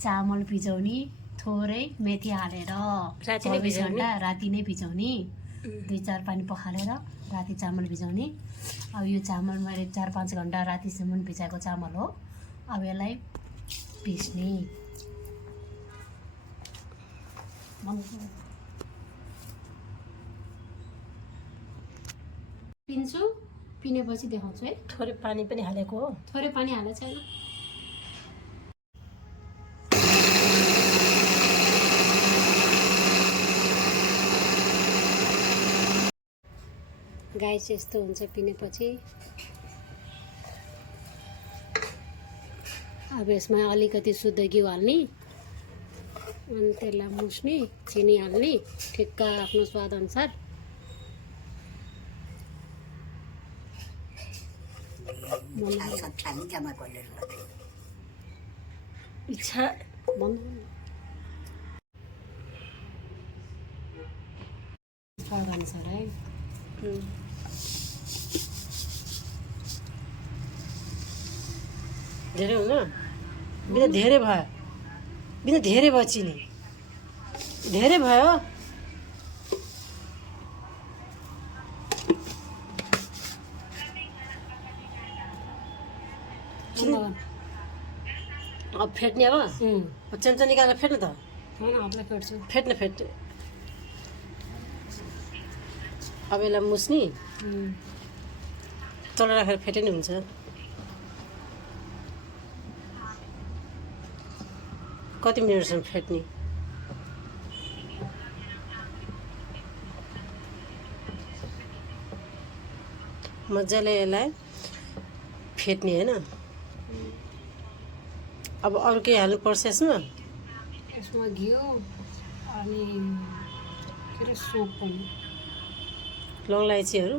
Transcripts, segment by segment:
चामल भिजाउने थोरै मेथी हालेर 24 घण्टा राति नै भिजाउने 2-4 पानी पखालेर राति चामल भिजाउने। अब यो चामल मैले 4-5 घण्टा रातिसम्म भिजाएको चामल हो। अब यसलाई पिस्ने पिन्छु। पिनेपछि देखाउँछु है। थोरै पानी पनि हालेको हो। थोरै पानी हालेको छैन। गाइस यस्तो हुन्छ पिनेपछि। अब यसमा अलिकति शुद्ध घिउ हाल्ने अनि त्यसलाई मुस्ने, चिनी हाल्ने ठिक्क आफ्नो स्वाद अनुसार। इच्छा स्वाद अनुसार है। धेरै हुन बिना धेरै भयो, बिना धेरै भयो, चिनी धेरै भयो। अब फेट्ने अब चम्चा निकालेर फेट्नु त। फेट्ने अब यसलाई मुस्ने तल राखेर फेटे नि हुन्छ। कति मिनटसम्म फेट्ने? मजाले यसलाई फेट्ने होइन। अब अरू केही हाल्नु पर्छ यसमा? यसमा घिउ अनि के अरे सोप पनि, लौङ इलाइचीहरू।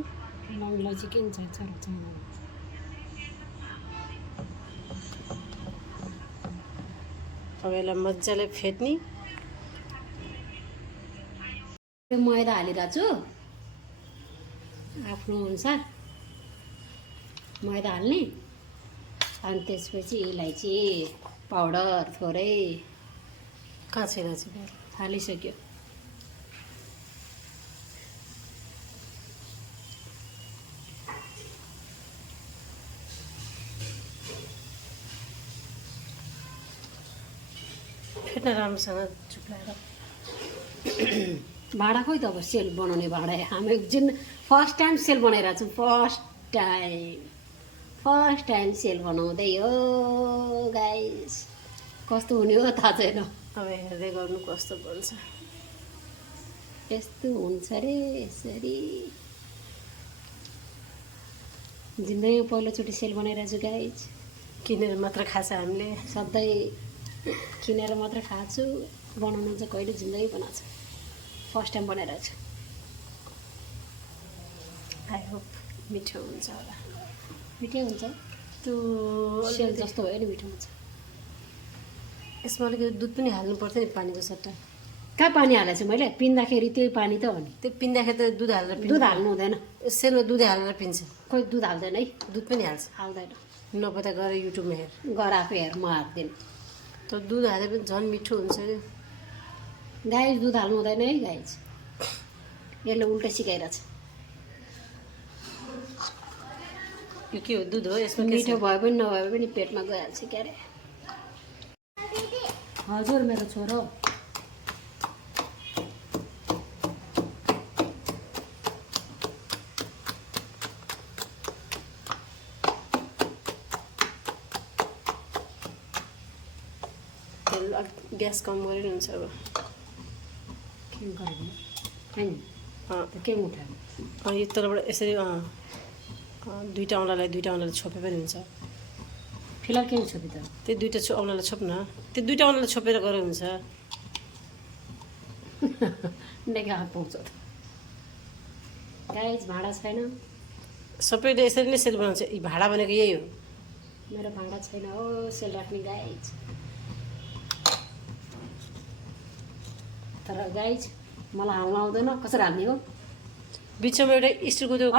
लौङ इलाइची किन चाहिन्छ? अब यसलाई मजाले फेट्ने। मैदा हालिरहेको छु आफ्नो अनुसार मैदा हाल्ने। अनि त्यसपछि इलाइची पाउडर थोरै। कहाँ छ इलाइची? हालिसक्यो। फेट्न राम्रोसँग चुप्लाएर। भाँडा खोइ त अब सेल बनाउने भाँडा हामी जुन फर्स्ट टाइम सेल बनाइरहेको छौँ। फर्स्ट टाइम सेल बनाउँदै हो गाइस। कस्तो हुने हो थाहा छैन। अब हेर्दै गर्नु कस्तो बन्छ। यस्तो हुन्छ रे यसरी। जिन्दगीमा पहिलोचोटि सेल बनाइरहेको छु गाइस। किनेर मात्र खान्छ हामीले। सधैँ किनेर मात्र खाएको छु। बनाउनु चाहिँ कहिले जिन्दगी बनाएको छु। फर्स्ट टाइम बनाइरहेको छु। आई होप मिठो हुन्छ होला। मिठै हुन्छ। त्यो सेल जस्तो भयो नि मिठो हुन्छ। यसमा अलिकति दुध पनि हाल्नुपर्छ नि पानीको सट्टा। कहाँ पानी हालेको छु मैले? पिन्दाखेरि त्यही पानी त हो नि। त्यो पिन्दाखेरि त दुध हालेर दुध हाल्नु हुँदैन। सेलमा दुध हालेर पिन्छ। खोइ दुध हाल्दैन है। दुध पनि हाल्छ। हाल्दैन। नपत्ता गएर युट्युबमा हेर। गर आफै हेर, म हाल्दिनँ। तर दुध हाले पनि झन् मिठो हुन्छ क्या। गाइस दुध हाल्नु हुँदैन है गाइस। यसले उल्टा सिकाइरहेछ। यो के हो? दुध हो। यसमा मिठो भए पनि नभए पनि पेटमा गइहाल्छ क्या अरे। हजुर मेरो छोरो। ग्यास कम गरेर हुन्छ अब। के गर्ने हैन? के उठायो? यो तलबाट यसरी दुईवटा औँलालाई छोपे पनि हुन्छ। फिलहाल के छोपी त? त्यो दुईवटा औँलालाई छोप्न। त्यो दुईवटा औँलालाई छोपेर गरे हुन्छ। नेका हात पाउँछ त। गाइस भाँडा छैन। सबैले यसरी नै सेल बनाउँछ। यी भाँडा भनेको यही हो। मेरो भाँडा छैन हो सेल राख्ने गाइस। तर गाइस मलाई हाल्न आउँदैन। कसरी हाल्ने हो? बिचमा एउटा स्टिलको त्यो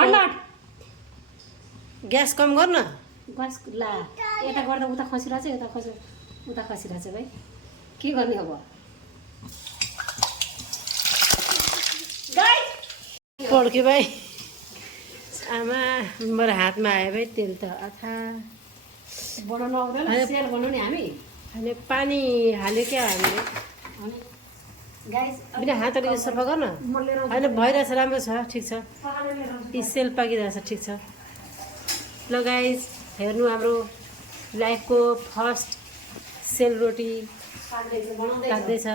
ग्यास कम गर्न। ग्यास ला यता गर्दा उता खसिरहेछ, उता खसिरहेछ भाइ। के गर्ने अब पड्क्यो भाइ आमा मेरो हातमा आयो भाइ तेल त अथा बनाउनु आउँदैन सेल बनाउने हामी अनि पानी हाल्यो क्या हामीले अनि गाइस बिना हात अलिकति सफा गर्न होइन भइरहेछ राम्रो छ ठिक छ ती सेल पाकिरहेछ ठिक छ ल गाइस हेर्नु हाम्रो लाइफको फर्स्ट सेल रोटी लाग्दैछ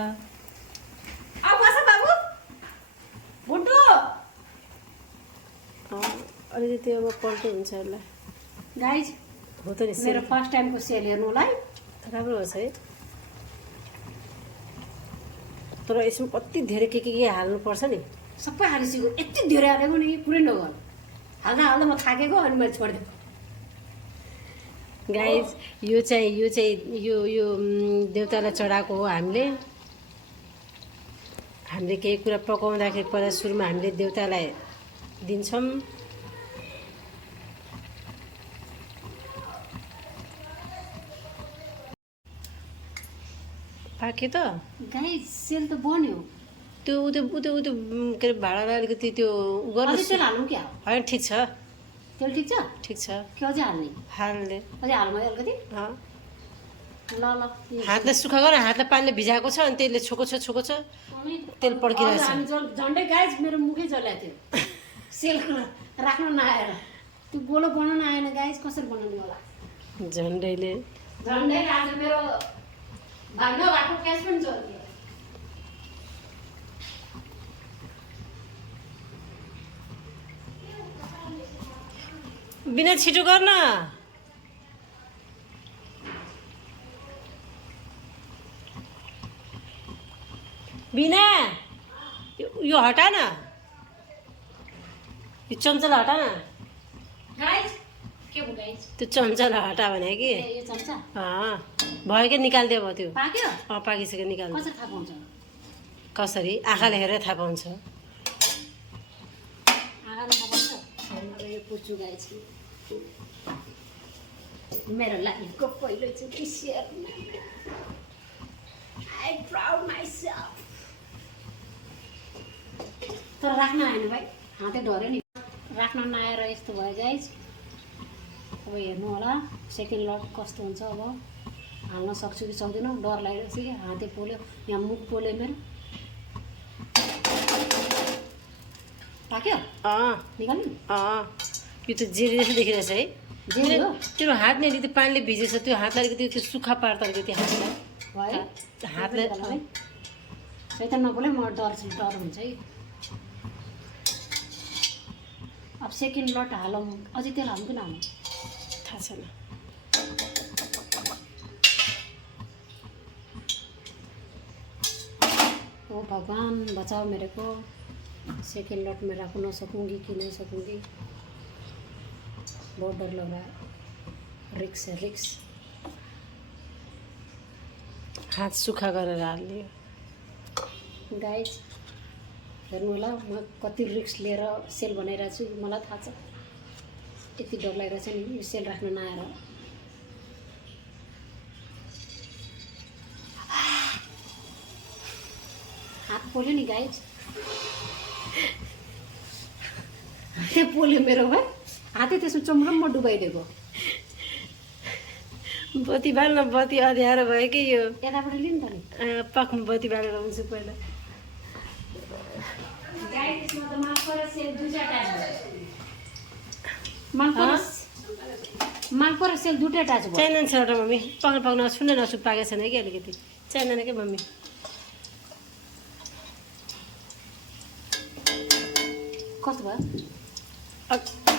अलिकति त्यो अब पल्टो हुन्छ होला गाइस हो त नि मेरो फर्स्ट टाइमको सेल हेर्नुलाई राम्रो होस् है तर यसमा कति धेरै के हाल्नुपर्छ नि सबै हालिसक्यो यति धेरै हालेको नि पुरै नगर हाल्दा हाल्दा म थाकेको अनि मैले छोडिदिएको गाइस यो चाहिँ यो देउतालाई चढाएको हो हामीले केही कुरा पकाउँदाखेरि पहिला सुरुमा हामीले देउतालाई दिन्छौँ पाक्यो त गाइस सेल त बन्यो त्यो उ के अरे भाँडालाई अलिकति त्यो गर्नु अझै तेल हाल्नु क्या होइन ठिक छ तेल ठिक छ ठिक छ के अझै हाल्ने हाल्ने अझै हाल्नु है अलिकति ल हातलाई सुक्खा गर हातलाई पानीले भिजाएको छ अनि त्यसले छोको छ तेल पड्किरहेछ हामी झन्डै गाइस मेरो मुखै जल्याएको थियो सेल राख्न नआएर त्यो गोलो बनाउन आएन गाइस कसरी बनाउनु होला झन्डैले आज मेरो भाग्न भएको क्यास पनि चल्यो बिना छिटो गर्न बिना यो हटा न यो चम्चालाई हटा न गाइस के भयो गाइस त्यो चम्चालाई हटा भने कि यो चम्चा भयो कि निकालिदियो अब त्यो पाक्यो पाकिसक्यो निकाल्नु कसरी थाहा पाउँछ कसरी आँखाले हेरेर थाहा पाउँछ आँखाले थाहा पाउँछ यो पुच्छु गाइस मेरो लाइफको पहिलोचोटि सेयर आई प्राउड माइसेल्फ तर राख्न आएन भाइ हातै डऱ्यो नि राख्न नआएर यस्तो भयो गाइस अब हेर्नु होला सेकेन्ड लट कस्तो हुन्छ अब हाल्न सक्छु कि सक्दिनँ डर लागिरहेको छ कि हातै पोल्यो यहाँ मुख पोल्यो मेरो पाक्यो निकाल्नु यो त जेरी जस्तो देखिरहेछ है जेरी हो तेरो हात नि अलिकति पानीले भिजेछ त्यो हातलाई अलिकति त्यो सुक्खा पार्छ अलिकति हातलाई भयो हातलाई सैत नपोले म डर हुन्छ है अब सेकेन्ड लट हालौँ अझै तेल हाल्नु कि नहाल्नु थाहा छैन ओ भगवान बचाओ मेरे को सेकेंड लॉट में रख ना सकूँगी कि नहीं सकूँगी बहुत डर लग रहा है रिक्स है रिक्स हात सुक्खा गरेर हाल्ने गाइस हेर्नु होला म कति रिक्स लिएर सेल बनाइरहेको छु मलाई थाहा छ यति डर लागिरहेछ नि यो सेल राख्न नआएर हात पोल्यो नि गाइस हातै पोल्यो मेरो भाइ हातै त्यसमा चम्रम डुबाइदिएको बत्ती बाल्न बत्ती अँध्यारो भयो कि यो यताबाट लिनु त नि पक्म बत्ती बालेर आउँछु पहिला मालको र सेल दुईवटा टाच भयो चाहिँदैन छ एउटा मम्मी पक्न सुन्ने नसु पाएको छैन कि अलिकति चाहिँदैन क्या मम्मी कस्तो भयो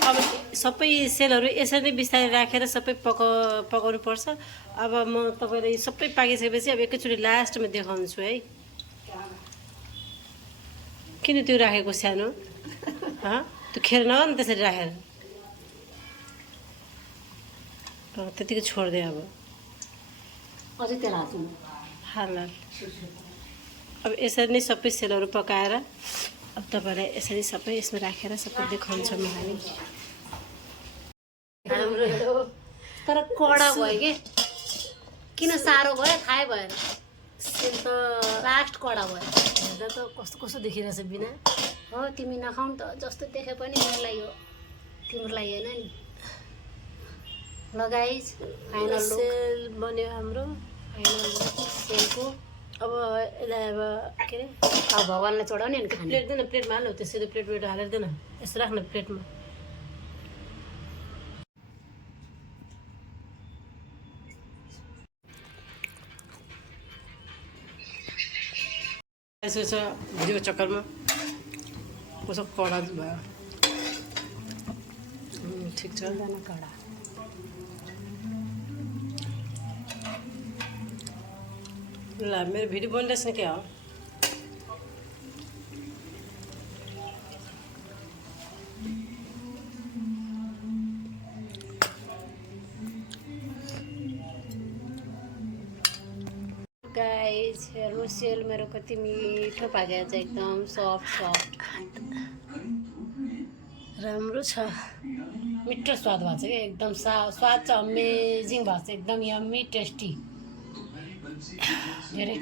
अब सबै सेलहरू यसरी नै बिस्तारै राखेर सबै पकाउनु पर्छ अब म तपाईँलाई सबै पाकिसकेपछि अब एकैचोटि लास्टमा देखाउँछु है किन त्यो राखेको सानो त्यो खेर नगर न त्यसरी राखेर त्यतिकै छोडिदियो अब अझै तेल हाल्छु हाल अब यसरी नै सबै सेलहरू पकाएर अब तपाईँलाई यसरी सबै यसमा राखेर सबै देखाउँछौँ हामी हाम्रो तर कडा भयो के किन साह्रो भयो थाहै भएन लास्ट कडा भयो हेर्दा त कस्तो कस्तो देखिरहेछ बिना हो तिमी नखाउ नि त जस्तो देखे पनि मेरो लागि हो तिम्रो लागि होइन नि ल गाइज फाइनल लुक सेल बन्यो हाम्रो फाइनल लुक सेलको अब यसलाई अब के अरे अब भगवान्लाई चढाउने अनि खाने प्लेट देन प्लेटमा हाल्नु त्यसरी प्लेट हालेर देन यसो राख्न प्लेटमा यसो छ भिडियोको चक्करमा कस्तो कडा भयो ठिक छ दाना कडा ल मेरो भिडियो बनिरहेछ नि क्या हो गाइज हेर्नु सेल मेरो कति मिठो पाकेको छ एकदम सफ्ट राम्रो छ मिठो स्वाद भएको छ क्या एकदम स्वाद चाहिँ अमेजिङ भएको छ एकदम यम्मी टेस्टी धेरै